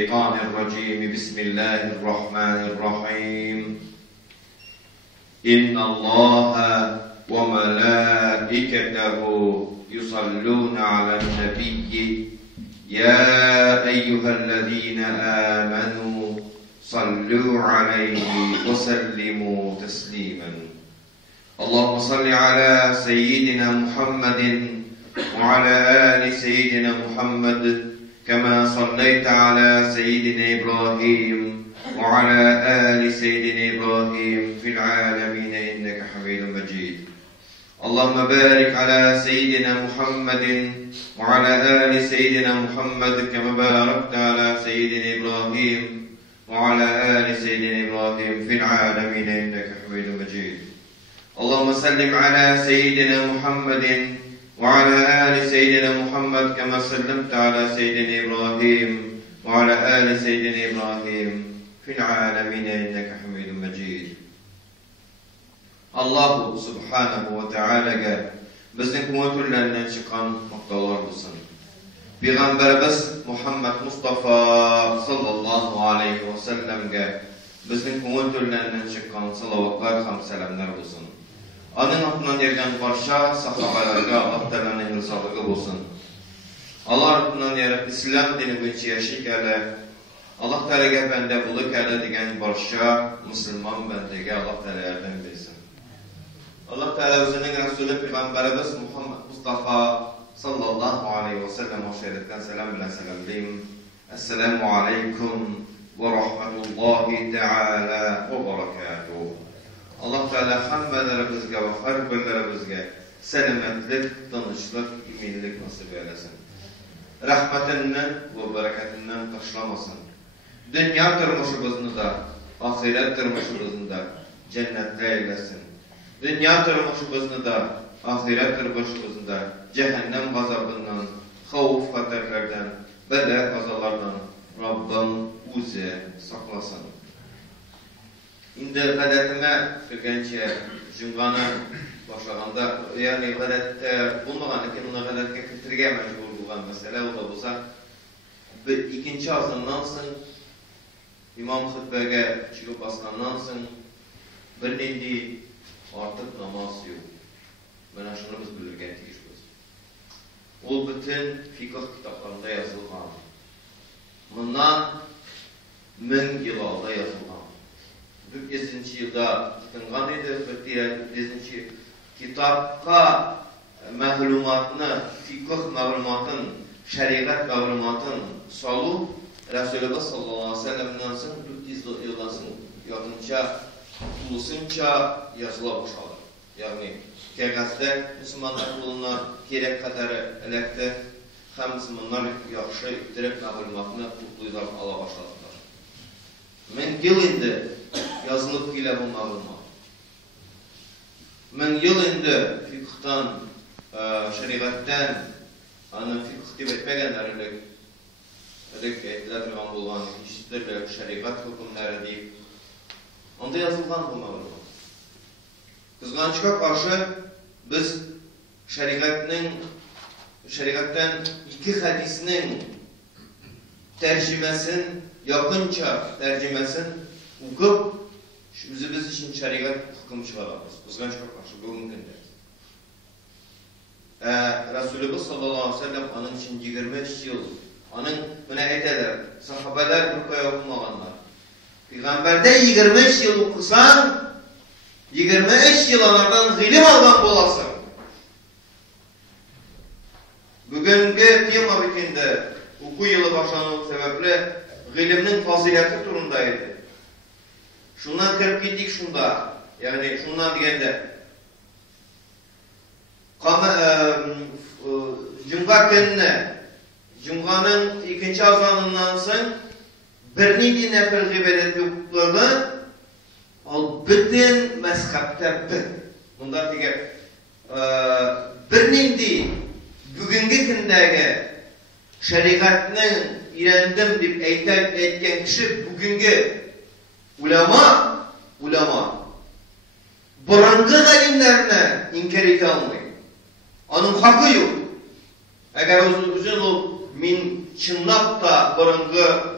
الشيطان الرجيم. بسم الله الرحمن الرحيم. إن الله وملائكته يصلون على النبي يا أيها الذين آمنوا صلوا عليه وسلموا تسليما. اللهم صل على سيدنا محمد وعلى آل سيدنا محمد كما صليت على سيدنا إبراهيم وعلى آل سيدنا إبراهيم في العالمين إنك حميد مجيد. اللهم بارك على سيدنا محمد وعلى آل سيدنا محمد كما باركت على سيدنا إبراهيم وعلى آل سيدنا إبراهيم في العالمين إنك حميد مجيد. اللهم سلم على سيدنا محمد وعلى آل سيدنا محمد كما سلمت على سيدنا إبراهيم وعلى آل سيدنا إبراهيم في العالمين إنك حميد مجيد. Allah subhanahu wa ta'alaga bizning ko'ngillardan chiqqan maqtovlar bo'lsin. Payg'ambarimiz Muhammad Mustafa sallallohu alayhi va sallamga bizning ko'ngillardan chiqqan salovatlar ham salomlar bo'lsin. Onun atından yerden barşa sahabalarga Allah Teala'nın rızalығы olsun. Allah atından yerden İslam dini boyunca yaşayıqələ Allah Teala'ga bəndə bulu kələ degen barşa Müslüman bəndəgə Allah Teala yerden bilsin. Allah Teala özünün Resulü Peygamberimiz Muhammed Mustafa sallallahu aleyhi ve sellem o şeriften selam ile selamlayım. Esselamu aleykum ve rahmetullahi teala ve berekatuhu. Allah Teala hamdelerimizge ve her birlerimizge selametlik, tanışlık, iminlik nasip eylesin. Rahmetinden ve bereketinden taşlamasın. Dünya tırmışımızını da, ahiret tırmışımızını da cennette eylesin. Dünya tırmışımızını da, ahiret tırmışımızını da cehennem gazabından, havf haterlerden, bela gazalardan Rabbim o'zi saklasın. İndi qədətime kirgənçə cümğanı başlağanda, yani qədətdə bulmağanı ki, buna qədətə kirtirgə məcbur bulğan məsələ o da bulsa, ikinci azındansın, imam xütbəgə çıxıb basqandansın, bir indi artıq namaz yox. Mənə şunu biz bilirgən teyirimiz. O bütün fiqh kitablarında yazılğan. Bundan 1000 yıl alda yazılğan. 5-ci yılda tutulğan idi. 5-ci kitapqa məlumatını, fiqh məlumatın, şəriət məlumatın salı Resulullah sallallahu aleyhi ve sellem'dən 400 yıldansın, yadınca, tulusunca yazıla başladı. Yani kəğəzdə Müslümanlar bulunlar, gerek qədəri ələkdə, həm Müslümanlar yaxşı iqtirib məlumatını tutuqlayıb ala başladılar. 1000 yıl indi yazılıp ile bu məlumat. 1000 yıl indi fiqhdan, şəriətdən, fiqh deyib etməgənlərilik, etdilər qılan bulğan, işitdirlər, şəriət hükümləri deyib. Onda yazılğan bu məlumat. Qızğançıqa qarşı biz şəriətdən 2 hədisinin tərcüməsin, yakınca tərcüməsin uqub, biz için şəriət hüküm çıxararız. Qızğançıqa qarşı bu mümkündür. Resulullah sallallahu aleyhi ve sellem onun için 25 yıl, onun buna etələr, sahabələr rükaya okumağanlar. Peyğəmbərdə 25 yıl okusan, 25 yıl onlardan ilim aldan bolasın. Bugünkü tema bitində oku yılı başlanmaq səbəblə ilimnin fazileti turundaydı. Şundan kırıp gittik şunda, yani şundan diyende Cumğa gününe, Cumğanın ikinci azanından sonra bir neydi nefil gıybet hukukları al bütün mezhepte bir. Bunda diye bir neydi bugünkü gündeki şeriatının irendim deyip etken kişi bugünkü ulama burangı alimlerine inkar ete almayın. Onun hakkı yok. Eğer uzun o min çınlap da burangı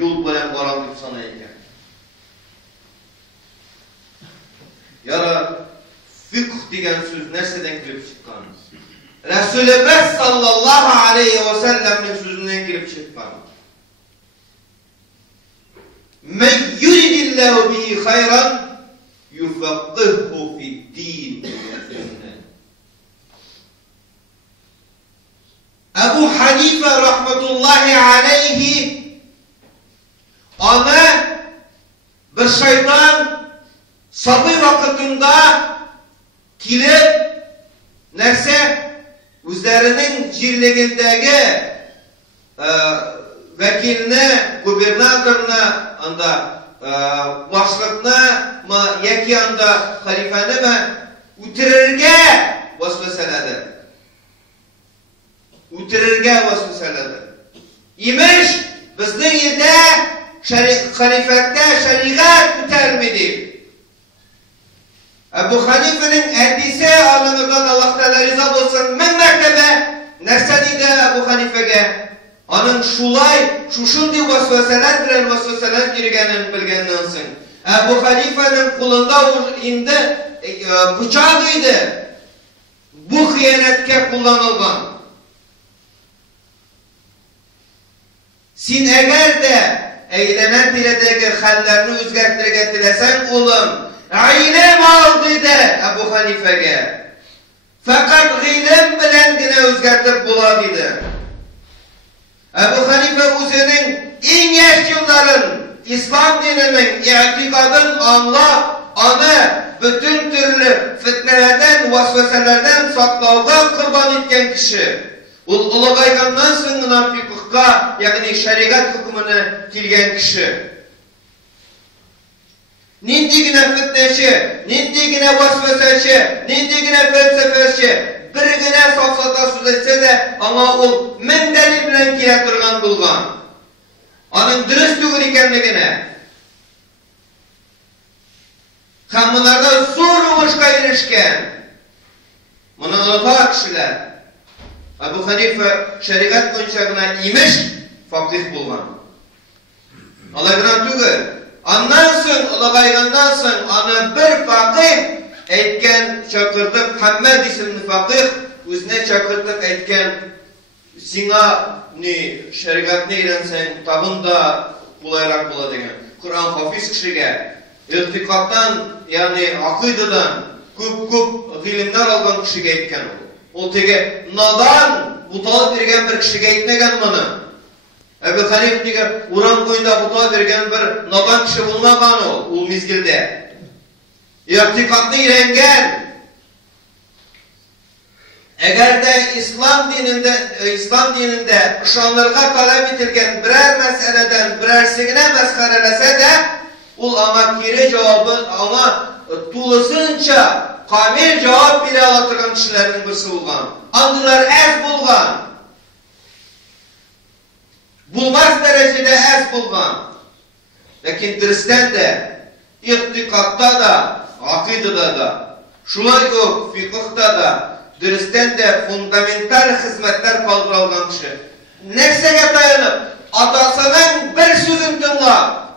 yol bilen varan dip sanayken. Yara fiqh degen söz neseden kirip çıkkan? Resulullah sallallahu aleyhi ve sellem'in sözünden kirip çıkkan. Men yuridillahu bihi hayran yufaqqihhu fid-din. Ebu Hanife rahmetullahi aleyhi ona bir şeytan sabır vakitinde kilip neyse üzerinin jirligindeki vekiline, gubernatörüne anda başlıkına yeki anda halifene mi utirirge vasveseledi. Utirirge vasveseledi. İmiş bizden yerde halifette şeriat tutarmidi. Ebu Hanife'nin hadisi alınırdan Allah Teala rıza olsun min mertebe nerse dedi Ebu Hanife'ge onun şulay şuşunday vasveseler bilen vasveseler girgenini bilgenden soň Ebu Hanife'nin kulunda indi bıçağıydı. Bu hıyanetke kullanılgan. Sen eğer de eylenen tiledeki hallerini özgertirge tilesen oğlum ilim al dedi Ebu Hanife'ge. Fakat ilim bilen gine özgertip bula dedi. Ebu Hanife özünün en yaş yılların İslam dininin i'tikadın anla onu bütün türlü fitnelerden, vasveselerden saklauga kurban etken kişi. Ulugaygandan soňra fiqhga, yani şeriat hükmüne kilgen kişi. Nindigine fitneşi, nindigine vasveseçi, nindigine felsefeçi, birgine safsata söz etse de ama o min delil bilen kile turgan bulgan. Onun dürüst tügül ekenligine. Hem bunlarda zor uğuşka erişken. Bunu unutan kişiler. Ebu Hanife şeriat boyunca imiş fakih bulgan. Allah'tan tügül. Ondan soň, ulagaygandan soň ana bir fakih etken çakırtıp Muhammed isimli fakih özüne çakırtıp etken sina ni şeriatni öğrensen tabın da kolayrak bola degen. Kur'an hafiz kişiге irtikattan yani akidadan köp ilimler algan kişiге etken ol tege nadan butal bergen bir kişiге etmegen bunu. Ebu Hanif diye Uran boyunda butal bergen bir nadan kişi bulmagan ol mezgilde. İrtikatni öğrengen. Eğer de İslam dininde ışanlarga talep etilgen birer meseleden birersigine meskarelese de ul ama kiri cevabı ona tulusunca kamil cevap bile alatırgan kişilerin birisi bulgan. Andılar ez bulgan. Bulmaz derecede ez bulgan. Lakin dürüstten de, iktikatta da, akidada da, şulay yok, fiqhta da, dürüstten de fundamental hizmetler kaldırılgan kişi. Nersege dayanıp, atasının bir sözün dinla.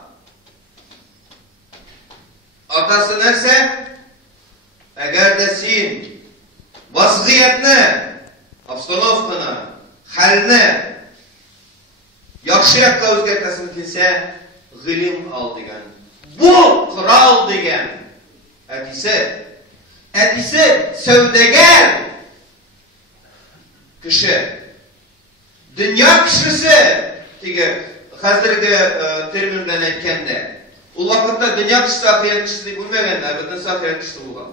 Atası nerse, eğer de sen vaziyetini, obstanovkını, halini yaxşırakla özgertesin kilse, ilim al degen. Bu kral degen. Etisi sevdegar kişi. Dünya kişisi diye hazırki terminden etkende. O vakitte dünya kişisi ahiret kişisi bulmayanlar, bütün ahiret kişisi bulgan.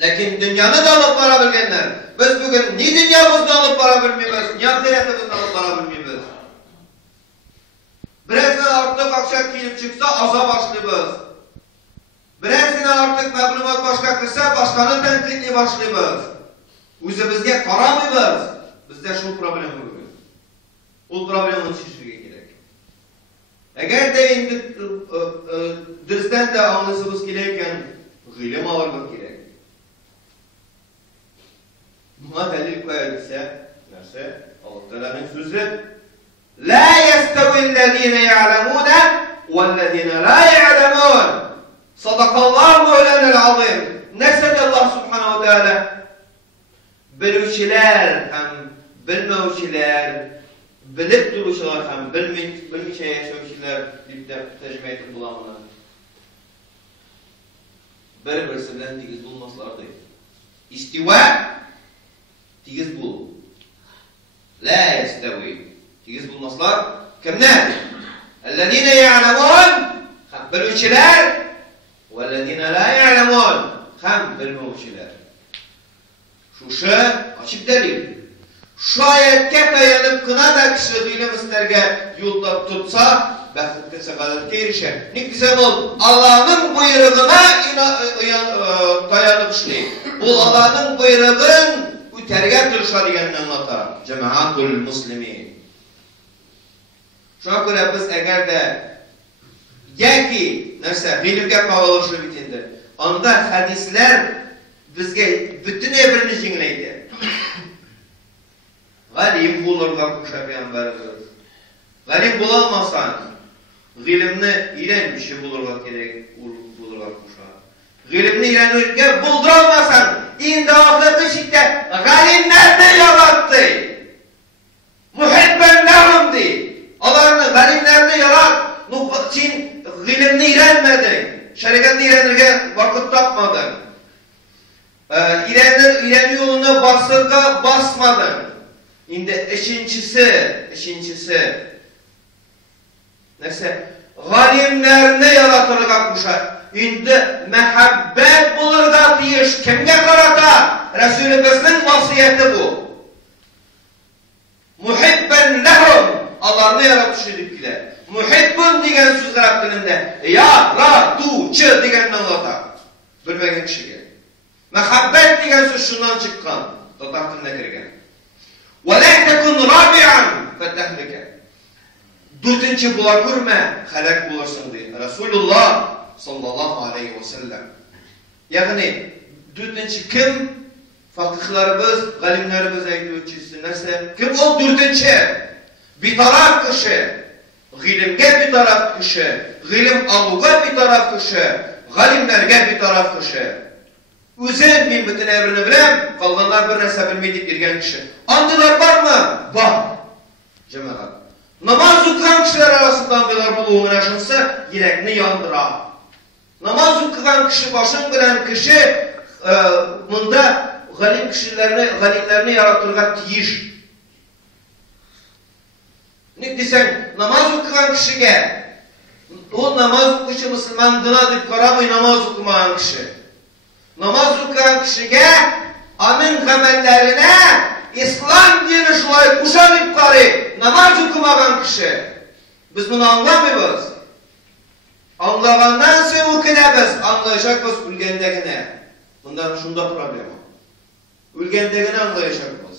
Lakin dünyanı da alıp para bilgenler. Biz bugün ni dünyamızda alıp para bilmiyoruz, ni ahiretimizde alıp para bilmiyoruz. Birazdan artık akşam gelip çıksa aza başlıyoruz. Birazdan artık məlumat başka kırsa başkanı tenkitli başlıyoruz. Özümüzge karamıyoruz. Bizde şu problem var. O problemin çözümü gerek. Eğer de indi dürüstten de anlasımız gereken ilim alırmak gerek. Buna delil koyabilirse, nerse Allah Teala'nın sözü La yestevillezine ya'lemune vellezine la ya'lemun. Sadakallahu mevlenel azim. Nesed Allah subhanahu ve teala biluvchilar ham, bilmovchilar, bilib turuvchilar ham, bilmicha yashovchilar deb tarjima etib bo'laman. Bir-birisi bilan tegiz bo'lmaslar deydi. İstiva tegiz bo'l. La yastawi. Tegiz bo'lmaslar kimlar? Allazina ya'lamun, biluvchilar, vallazina la ya'lamun, ham bilmovchilar. Şuşa açık delil. Şu ayetke dayanıp da kişi ilim islerge yolda tutsa, bəxtlikə səqalətə erişər. Ne güzel ol, Allah'ın buyruğuna dayanıp işleyip. Bu Allah'ın buyruğun üterge duruşa diyenini anlatar. Cemahatul muslimin. Şuna göre biz eğer de ki neyse, ilimge kavalışı bitindi. Onda hadisler bizge bütün evrini jingleydi. Galim bulurga kuşa Peygamberimiz. Galim bulamazsan, ilimni ilenmişi bulurga gerek, bulurga kuşa. Ilimni ilenirge bulduramazsan, indi ahireti şiddet, galimler ne yarattı? Muhibben lahum di. Allah'ını galimlerini yarat, için ilimni ilenmedin. Şerikatni ilenirge vakit tapmadın. İleni yoluna basırga basmadın. Şimdi eşincisi neyse galimlerini yaratırga kuşa. Şimdi mehabbet bulurga diyiş kimge karata? Resulümüzün vasiyeti bu. Muhibben lehum. Allah'ını yaratışıydık bile. Muhibbun diyen söz Arap dilinde. Yaratuşu diyen anlatar. Bilmegen kişiye. Mehabbet diyen söz şundan çıkan. Tatar diline girgen. وَلَا تَكُنْ رَابِعًا فَتَهْلِكَ. Dördüncü bula görme, helak bulursun diye. Resulullah sallallahu aleyhi ve sellem. Yani dördüncü kim? Fakihlarımız, galimlerimiz ayetçisi neyse. Kim o dördüncü? Bir taraf kişi. Gilimge bir taraf kişi. Gilim aluga bir taraf kişi. Galimlerge bir taraf kişi. Üzün min bütün evrini bilem, kalganlar bir nese bilmeyip girgen kişi. Andılar var mı? Var. Cemaat. Namaz okuyan kişiler arasında andılar buluğun aşınsa, yürekni yandıra. Namaz okuyan kişi, başın bilen kişi, bunda galimlerini yaratırga tiyiş. Ne desen, namaz okuyan kişiye, o namaz okuşu Müslümandına deyip karamayı namaz okumayan kişi. Namaz okuyan kişiye, anın kamellerine, İslam dini şulay kuşanıp karı, namaz okumayan kişi. Biz bunu anlamıyoruz. Anlagandan sonra okuyabiliriz, anlayacakız ülgendekine. Bundan şunda problem var. Ülgendekine anlayacakız.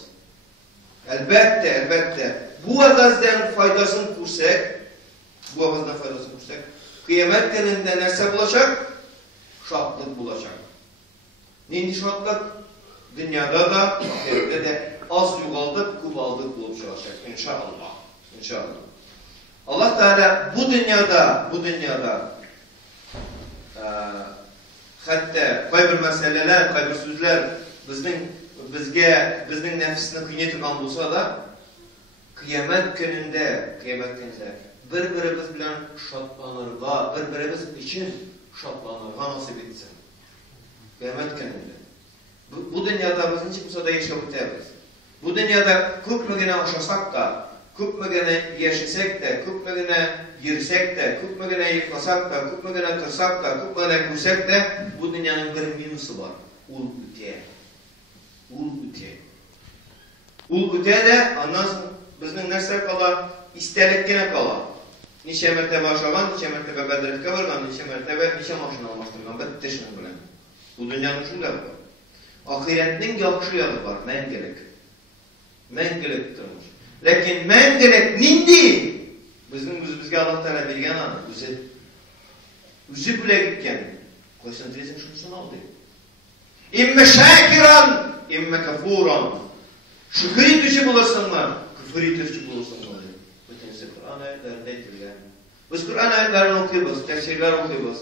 Elbette. Bu avazdan faydasını kursak, kıyamet gününde nerse bulacak? Şatlık bulacak. Neydi şatlık? Dünyada da, ahirette de az yugaldık, kub aldık bulup çalışacak. İnşallah. Allah Teala bu dünyada hatta kaybır meseleler, kaybır sözler bizning nefsini kıynaytıkan bulsa da kıyamet gününde bir-birimiz bilen şatlanırga, bir-birimiz için şatlanırga nasip etsin. Kıyamet gününde. Bu dünyada bizim çıkmasa da yaşayıp biteriz. Bu dünyada köpmegene yaşasak da, köpmegene yaşasak da, köpmegene yirsek de, köpmegene yıklasak da, köpmegene tırsak da, köpmegene kürsek de, bu dünyanın bir minusu var. Ul üte de, ondan bizning narsa kala, istelikine kala. Neçe mertebe aşagan, neçe mertebe bedirlikke vargan, neçe maşın almaştırgan, bitti şunun bilen. Bu dünyanın şunlar var. Ahiretinin yakışı yağı var, mengelik durmuş. Lakin mengelik nindi? Bizge Allah Teala bilgen anı, üzü bile gitken. Koysan diyesin şunusunu aldı. İmme şakiran, imme kafuran. Şükür etişi bulursunlar, küfür etişi bulursunlar. Bütün Kur'an ayetlerinde aytilgan. Biz Kur'an ayetlerini okuyubuz, tefsirler okuyubuz.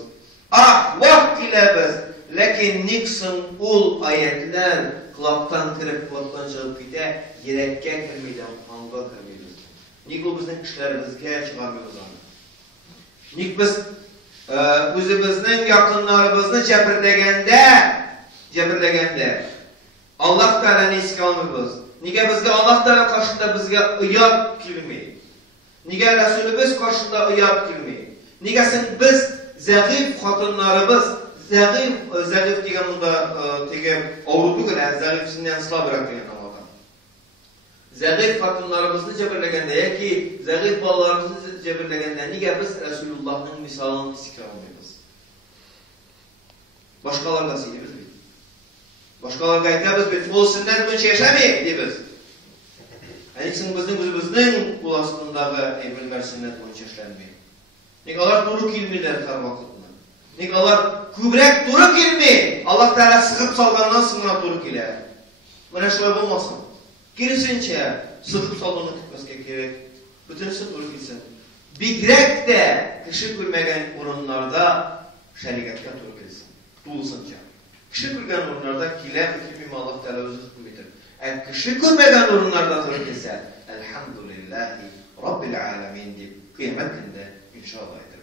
Vakt ile biz. Lekin Nixon ul ayetler kulaktan kirip kulaktan çıkıp gide, yürekке kirmeydi, anga kirmeydi. Nik o bizden kişilerimizge çıkarmıyoruz onu. Nik biz özümüzün yakınlarımızını cebirlegende Allah Teala'nı eski almıyoruz. Nige bizge Allah Teala karşında bizge ıyap kilmeyi. Nige Resulümüz karşında ıyap kilmeyi. Nigesin biz zayıf hatınlarımız, zayıf diyen bunda avrudu göre, zayıfsinden ıslah bırakıyor namada. Zayıf hatınlarımızını cebirlegende, ki zayıf ballarımızını cebirlegende, nige biz Resulullah'ın misalını istikrarlıyız. Başkalar da seydi biz mi? Başkalar gayetler biz mi? Olsundan bunu yaşamayız diye biz. Ayıksın bizden ulaştığındağı evrilmer sünnet bunu yaşlanmayız. Nikalar doğru kilmiler her vakitinde. Nikalar kübrek doğru kilmi. Allah Teala sıkıp salgandan sonra doğru kiler. Buna şöyle olmasın. Gerisince sıkıp salganı tutmasına gerek. Bütünüsü doğru kilsin. Bigrek de kişi görmegen orunlarda şeriatka doğru kilsin. Dulsınca. Kişi görmegen orunlarda kiler kilmimi Allah Teala özü hükmüdür. Kişi görmegen orunlarda doğru kilsin. Elhamdülillahi Rabbil alemin deyip kıyamet günde inşallah eder.